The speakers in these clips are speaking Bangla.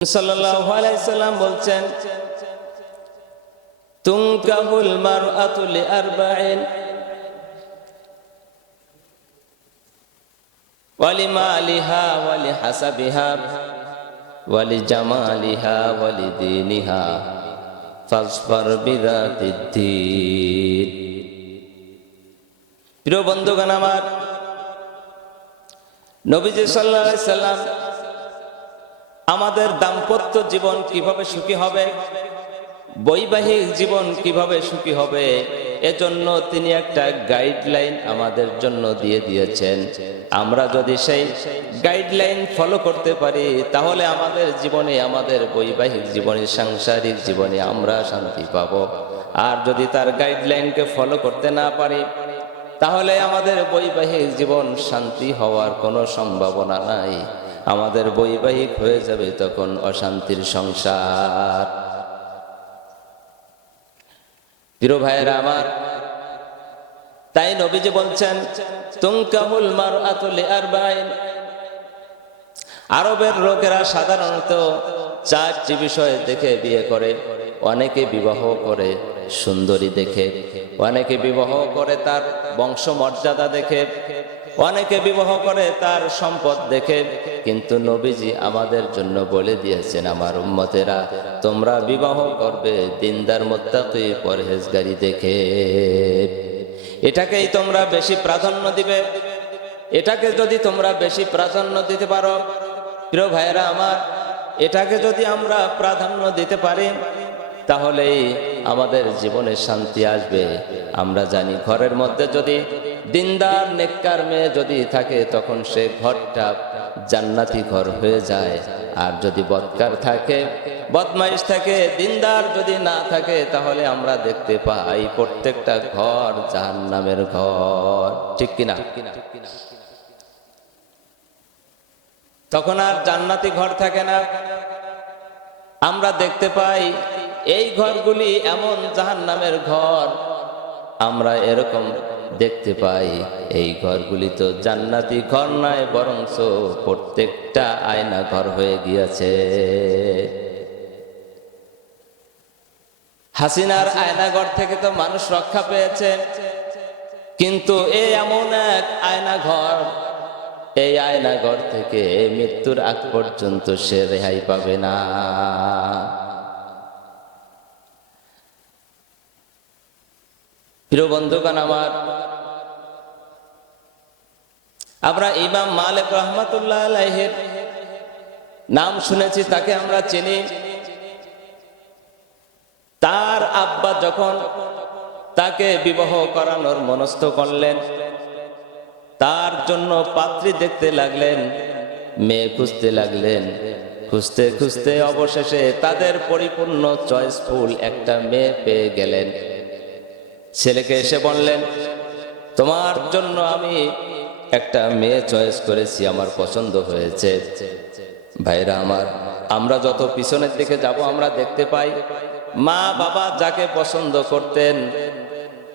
সাল্লাম বলছেন তুমকাহুল মার আতুলে আর ওয়ালি মালিহা ওয়ালি হাসাবিহা ওয়ালি জামালিহা ওয়ালি দিনিহা ফাসফার বিদাতিদ্দিন প্রিয় বন্ধুগণ আমার, নবীজি সাল্লাল্লাহু সাল্লাম আমাদের দাম্পত্য জীবন কীভাবে সুখী হবে? বৈবাহিক জীবন কীভাবে সুখী হবে? এজন্য তিনি একটা গাইডলাইন আমাদের জন্য দিয়ে দিয়েছেন। আমরা যদি সেই গাইডলাইন ফলো করতে পারি, তাহলে আমাদের জীবনে, আমাদের বৈবাহিক জীবনে, সাংসারিক জীবনে আমরা শান্তি পাব। আর যদি তার গাইডলাইনকে ফলো করতে না পারি, তাহলে আমাদের বৈবাহিক জীবন শান্তি হওয়ার কোনো সম্ভাবনা নাই। আমাদের বৈবাহিক হয়ে যাবে তখন অশান্তির সংসার। প্রিয় ভাইয়েরা আমার, তাই নবীজি বলছেন, তুমকাহুল মার আতুলি আর বাইন আরবের লোকেরা সাধারণত চারটি বিষয় দেখে বিয়ে করে, অনেকে বিবাহ করে, সুন্দরী দেখে, অনেকে বিবাহ করে তার বংশ মর্যাদা দেখে অনেকে বিবাহ করে তার সম্পদ দেখে, কিন্তু নবীজি আমাদের জন্য বলে দিয়েছেন, আমার উম্মতেরা, তোমরা বিবাহ করবে দিনদার মোত্তাকি পরহেজগারি দেখে। এটাকেই তোমরা বেশি প্রাধান্য দিবে। এটাকে যদি তোমরা বেশি প্রাধান্য দিতে পারো, প্রিয় ভাইয়েরা আমার, এটাকে যদি আমরা প্রাধান্য দিতে পারি, তাহলেই আমাদের জীবনে শান্তি আসবে। আমরা জানি ঘরের মধ্যে যদি দিনদার নেককার মেয়ে যদি থাকে, তখন সে ঘরটা জান্নাতি ঘর হয়ে যায়। আর যদি বদকার থাকে, বদমাইশ থাকে, দিনদার যদি না থাকে, তাহলে আমরা দেখতে পাই প্রত্যেকটা ঘর জাহান্নামের ঘর। ঠিক কিনা? তখন আর জান্নাতি ঘর থাকে না। আমরা দেখতে পাই এই ঘরগুলি এমন জাহান নামের ঘর। আমরা এরকম দেখতে পাই, এই ঘরগুলি তো জান্নাতি ঘর নয় বরঞ্চ প্রত্যেকটা আয়না ঘর হয়ে গিয়েছে। হাসিনার আয়নাঘর থেকে তো মানুষ রক্ষা পেয়েছে। কিন্তু এই এমন এক আয়না ঘর, এই আয়নাঘর থেকে মৃত্যুর আগ পর্যন্ত সে রেহাই পাবে না। প্রিয় বন্ধুগণ আমার, আমরা ইমাম মালিক রহমতুল্লাহ আলাইহের নাম শুনেছি, তাকে আমরা চিনি। তার আব্বা যখন তাকে বিবাহ করানোর মনস্থ করলেন, তার জন্য পাত্রী দেখতে লাগলেন, মেয়ে খুঁজতে লাগলেন। খুঁজতে খুঁজতে অবশেষে তাদের পরিপূর্ণ চয়েসফুল একটা মেয়ে পেয়ে গেলেন। ছেলেকে এসে বললেন, তোমার জন্য আমি একটা মেয়ে চয়েস করেছি, আমার পছন্দ হয়েছে। ভাইরা আমার, আমরা যত পিছনের দিকে যাব, আমরা দেখতে পাই, মা বাবা যাকে পছন্দ করতেন,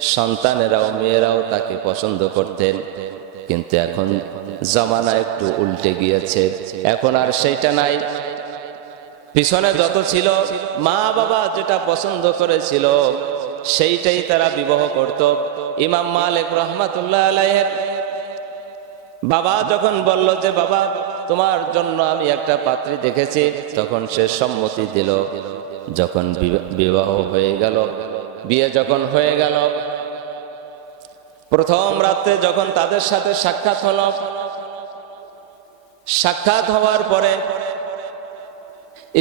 সন্তানেরাও, মেয়েরাও তাকে পছন্দ করতেন। কিন্তু এখন জামানা একটু উল্টে গিয়েছে। এখন আর সেইটা নাই। পিছনে যত ছিল, মা বাবা যেটা পছন্দ করেছিল সেইটাই তারা বিবাহ করত। ইমাম মালিক রহমাতুল্লাহ আলাইহের বাবা যখন বলল যে, বাবা, তোমার জন্য আমি একটা পাত্রী দেখেছি, তখন সে সম্মতি দিল। যখন বিবাহ হয়ে গেল, বিয়ে যখন হয়ে গেল, প্রথম রাত্রে যখন তাদের সাথে সাক্ষাৎ হল, সাক্ষাৎ হওয়ার পরে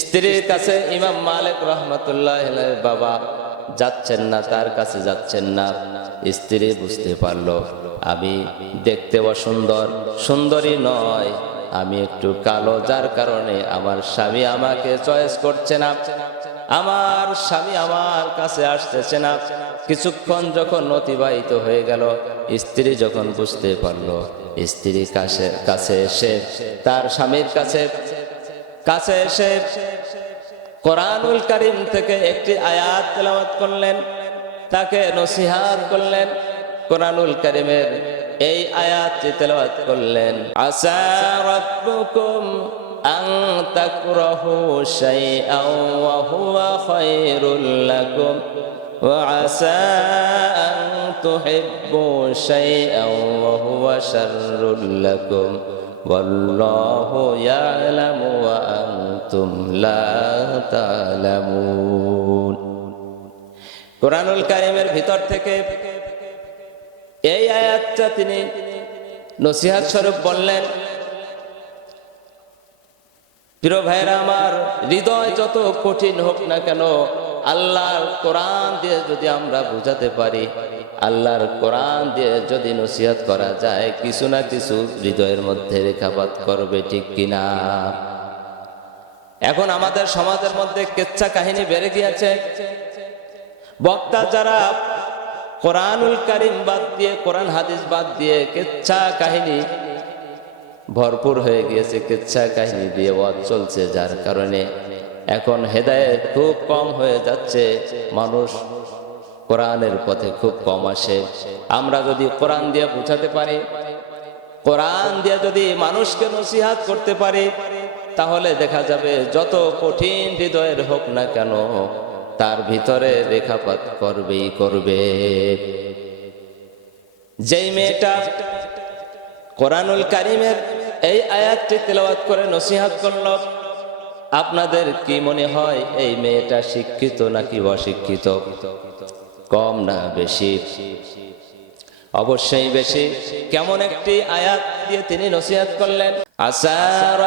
স্ত্রীর কাছে ইমাম মালিক রহমতুল্লাহ বাবা যাচ্ছেন না, তার কাছে যাচ্ছেন না। স্ত্রী বুঝতে পারল, আমি দেখতে অসুন্দর, সুন্দরী নয়। আমি একটু কালো, যার কারণে আমার স্বামী আমাকে চয়েস করছে না। আমার স্বামী আমার কাছে আসতেছে না। কিছুক্ষণ যখন অতিবাহিত হয়ে গেল, স্ত্রী যখন বুঝতে পারল, স্ত্রী কাছে কাছে এসে তার স্বামীর কাছে কাছে এসে কোরআনুল করিম থেকে একটি আয়াত তেলাওয়াত করলেন, তাকে নসিহাত করলেন, কোরআনুল করিমের এই আয়াতটি তেলাওয়াত করলেন। আসা রব্বুকুম আন তাকরাহু শাইআন ওয়া হুয়া খায়রুল লাকুম ওয়া আসা আন তুহিব্বু والله يعلم وأنتم لا تعلمون কোরআনুল কারিমের ভিতর থেকে এই আয়াতটা তিনি নসিহাত স্বরূপ বললেন প্রিয় ভাইরা আমার হৃদয় যত কঠিন হোক না কেন আল্লাহর কোরআন দিয়ে যদি আমরা বুঝাতে পারি, আল্লাহর কোরআন দিয়ে যদি নসিহত করা যায়, কিছু না কিছু হৃদয়ের মধ্যে রেখাপাত করবে, ঠিক কিনা? এখন আমাদের সমাজের মধ্যে কেচ্ছা কাহিনী বেড়ে গিয়েছে। বক্তা যারা কোরআনুল কারিম বাদ দিয়ে, কোরআন হাদিস বাদ দিয়ে কেচ্ছা কাহিনী ভরপুর হয়ে গিয়েছে, কেচ্ছা কাহিনী দিয়ে ওয়াজ চলছে, যার কারণে এখন হেদায়েত খুব কম হয়ে যাচ্ছে। মানুষ কোরআনের পথে খুব কম আসে। আমরা যদি কোরআন দিয়ে বুঝাতে পারি, কোরআন দিয়ে যদি মানুষকে নসিহাত করতে পারি, তাহলে দেখা যাবে যত কঠিন হৃদয়ের হোক না কেন, তার ভিতরে রেখাপাত করবেই করবে। যেই মেয়েটা কোরআনুল কারিমের এই আয়াতটি তেলাওয়াত করে নসিহাত করল আপনাদের কি মনে হয় এই মেয়েটা শিক্ষিত নাকি অশিক্ষিত? কম না বেশি? অবশ্যই বেশি। কেমন একটি আয়াত দিয়ে তিনি নসিহাত করলেন? আসার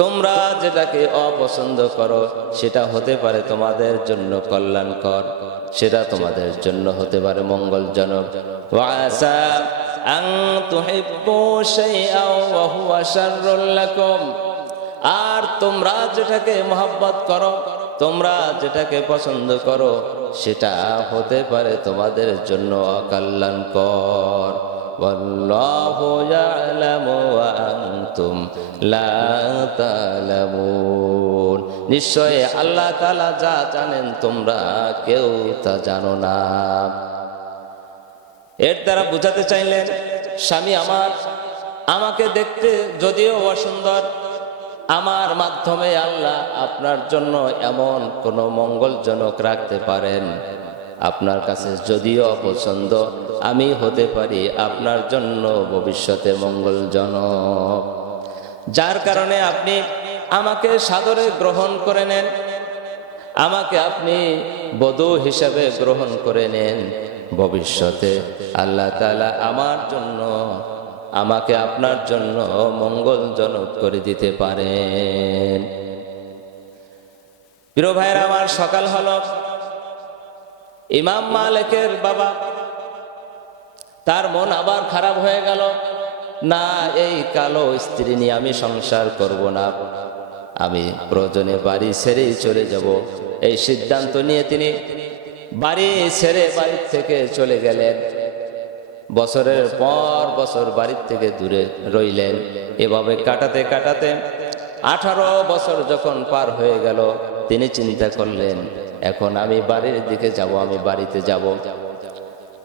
তোমরা যেটাকে অপছন্দ করো, সেটা হতে পারে তোমাদের জন্য কল্যাণকর, সেটা তোমাদের জন্য হতে পারে মঙ্গলজনক। আর তোমরা যেটাকে মহব্বত করো, তোমরা যেটাকে পছন্দ করো, সেটা হতে পারে তোমাদের জন্য অকল্যাণকর। والله يعلم وأنتم لا تعلمون নিশ্চয় আল্লাহ তাআলা যা জানেন তোমরা কেউ তা জানো না এর দ্বারা বুঝাতে চাইলেন স্বামী আমার আমাকে দেখতে যদিও অসুন্দর আমার মাধ্যমে আল্লাহ আপনার জন্য এমন কোন মঙ্গলজনক রাখতে পারেন আপনার কাছে যদিও অপছন্দ, আমি হতে পারি আপনার জন্য ভবিষ্যতে মঙ্গলজনক। যার কারণে আপনি আমাকে সাদরে গ্রহণ করে নেন, আমাকে আপনি বধূ হিসাবে গ্রহণ করে নেন। ভবিষ্যতে আল্লাহ তাআলা আমার জন্য, আমাকে আপনার জন্য মঙ্গলজনক করে দিতে পারেন। প্রিয় ভাইয়ের, আমার সকাল হলো। ইমাম মালিকের বাবা। তার মন আবার খারাপ হয়ে গেল। না, এই কালো স্ত্রী নিয়ে আমি সংসার করব না। আমি প্রয়োজনে বাড়ি ছেড়েই চলে যাব। এই সিদ্ধান্ত নিয়ে তিনি বাড়ি ছেড়ে বাড়ির থেকে চলে গেলেন। বছরের পর বছর বাড়ির থেকে দূরে রইলেন। এভাবে কাটাতে কাটাতে আঠারো বছর যখন পার হয়ে গেল, তিনি চিন্তা করলেন এখন আমি বাড়ির দিকে যাব, আমি বাড়িতে যাব।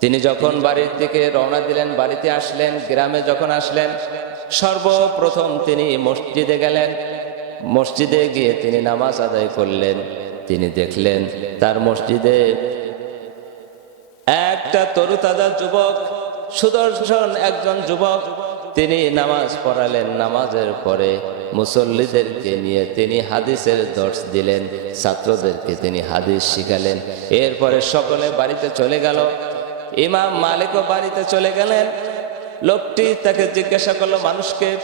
তিনি যখন বাড়ির দিকে রওনা দিলেন, বাড়িতে আসলেন, গ্রামে যখন আসলেন, সর্বপ্রথম তিনি মসজিদে গেলেন। মসজিদে গিয়ে তিনি নামাজ আদায় করলেন। তিনি দেখলেন তার মসজিদে একটা তরুতাজা যুবক, সুদর্শন একজন যুবক তিনি নামাজ পড়ালেন, নামাজের পরে মুসল্লিদেরকে নিয়ে তিনি হাদিসের দর্শ দিলেন, ছাত্রদেরকে তিনি হাদিস শিখালেন। এরপরে সকলে বাড়িতে চলে গেল। ইমাম মালিকও বাড়িতে চলে গেলেন। লোকটি তাকে জিজ্ঞাসা করল, মানুষকে,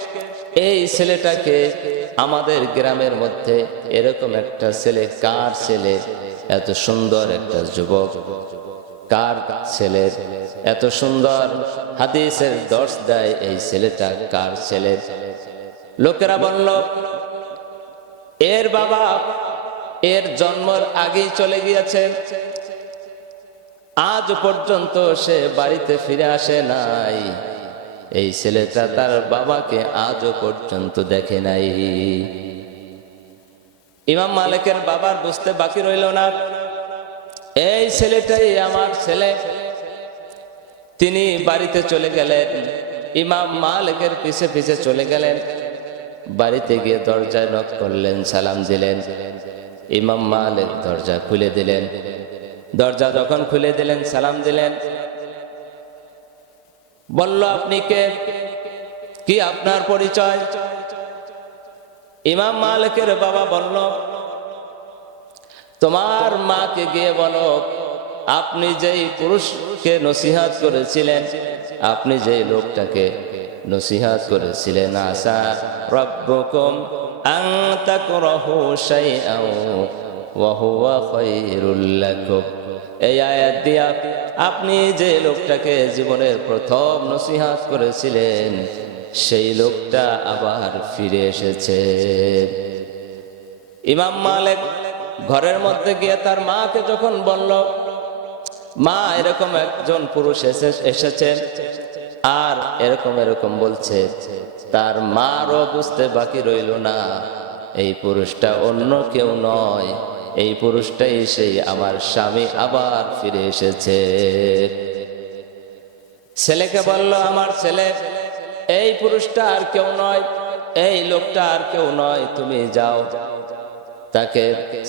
এই ছেলেটাকে আমাদের গ্রামের মধ্যে এরকম একটা ছেলে, কার ছেলে? এত সুন্দর একটা যুবক। কার ছেলের? এত সুন্দর হাদিসের দর্শ দেয় এই ছেলেটা কার ছেলের? লোকেরা বলল, এর বাবা এর জন্মর আগেই চলে গিয়েছে। আজ পর্যন্ত সে বাড়িতে ফিরে আসে নাই। এই ছেলেটা তার বাবাকে আজও পর্যন্ত দেখে নাই। ইমাম মালিকের বাবার বুঝতে বাকি রইল না। এই ছেলেটাই আমার ছেলে। তিনি বাড়িতে চলে গেলেন। ইমাম মালিকের পিছে পিছে চলে গেলেন। বাড়িতে গিয়ে দরজায় নক করলেন, সালাম দিলেন। ইমাম মালিক দরজা খুলে দিলেন। দরজা যখন খুলে দিলেন, সালাম দিলেন। বলল, আপনি কে? কি আপনার পরিচয়? ইমাম মালিকের বাবা বলল তোমার মাকে গিয়ে বলো, আপনি যেই পুরুষকে নসিহাত করেছিলেন, আপনি যেই লোকটাকে নসিহাত করেছিলেন। আশা রব্বকুম আন তাকরাহু শাইআন ওয়া হুয়া খায়রুল আপনি যে লোকটাকে জীবনের প্রথম নসিহাত করেছিলেন, সেই লোকটা আবার ফিরে এসেছে। ইমাম মালিক ঘরের মধ্যে গিয়ে তার মাকে যখন বলল, মা, এরকম একজন পুরুষ এসে- এসেছেন আর এরকম এরকম বলছে। তার মারও বুঝতে বাকি রইল না। এই পুরুষটা অন্য কেউ নয়। এই পুরুষটাই সেই আমার স্বামী আবার ফিরে এসেছে। ছেলেকে বলল, আমার ছেলে, এই পুরুষটা আর কেউ নয়। এই লোকটা আর কেউ নয়। তুমি যাও। তাকে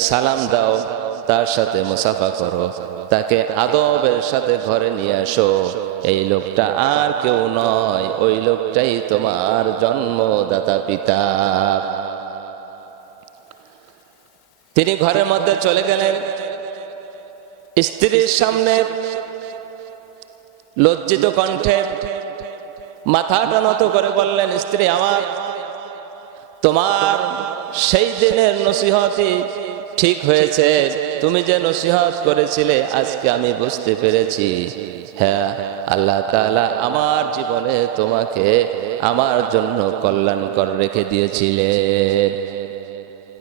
সালাম দাও, তার সাথে মুসাফা করো, তাকে আদবের সাথে ঘরে নিয়ে আসো। এই লোকটা আর কেউ নয়, ওই লোকটাই তোমার জন্মদাতা পিতা। তিনি ঘরের মধ্যে চলে গেলেন। স্ত্রীর সামনে লজ্জিত কণ্ঠে মাথাটা নত করে বললেন, স্ত্রী আমার, তোমার সেই দিনের নসিহতই ঠিক হয়েছে। তুমি যে নসিহত করেছিলে, আজকে আমি বুঝতে পেরেছি। হ্যাঁ আল্লাহ তাআলা আমার জীবনে তোমাকে আমার জন্য কল্যাণকর রেখে দিয়েছিলে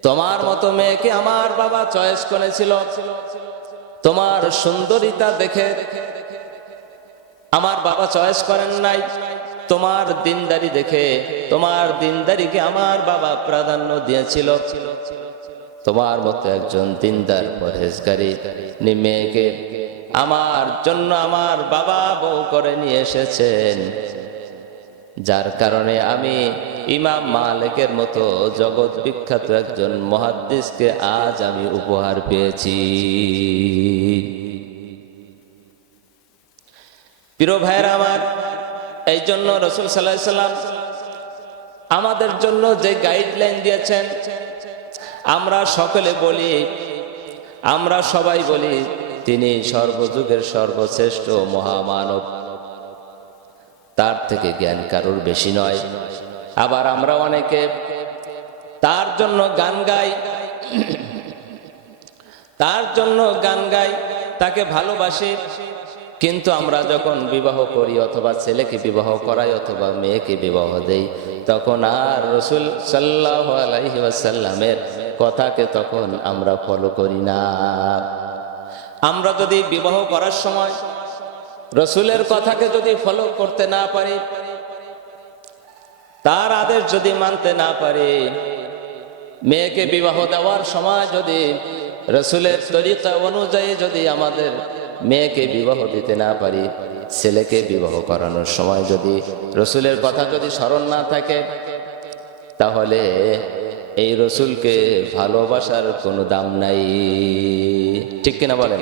তোমার মতো মেয়েকে আমার বাবা চয়েস করেছিল। তোমার সুন্দরিতা দেখে আমার বাবা চয়েস করেন নাই। তোমার দিনদারি দেখে, তোমার দিনদারিকে আমার বাবা প্রাধান্য দিয়েছিল। তোমার মতো একজন দিনদার পরহেজগারী মেয়েকে আমার জন্য আমার বাবা বউ করে নিয়ে এসেছেন। যার কারণে আমি ইমাম মালিকের মতো জগৎ বিখ্যাত একজন মহাদ্দিসকে আজ আমি উপহার পেয়েছি। প্রিয় ভাইয়ের আমার এই জন্য রসুল সাল্লাহ সাল্লাম আমাদের জন্য যে গাইডলাইন দিয়েছেন, আমরা সকলে বলি, আমরা সবাই বলি, তিনি সর্বযুগের সর্বশ্রেষ্ঠ মহামানব। তার থেকে জ্ঞান কারোর বেশি নয়। আবার আমরা অনেকে তার জন্য গান গাই, তার জন্য গান গাই, তাকে ভালোবাসি কিন্তু আমরা যখন বিবাহ করি অথবা ছেলেকে বিবাহ করাই অথবা মেয়েকে বিবাহ দেই, তখন আর রসুল সাল্লাহ আলাইহি ওয়াসাল্লামের কথাকে তখন আমরা ফলো করি না। আমরা যদি বিবাহ করার সময় রসুলের কথাকে যদি ফলো করতে না পারি, তার আদেশ যদি মানতে না পারি, মেয়েকে বিবাহ দেওয়ার সময় যদি রসুলের তরিকা অনুযায়ী যদি আমাদের মেয়েকে বিবাহ দিতে না পারি, ছেলেকে বিবাহ করানোর সময় যদি রসুলের কথা যদি স্মরণ না থাকে, তাহলে এই রসুলকে ভালোবাসার কোনো দাম নাই। ঠিক কিনা বলেন?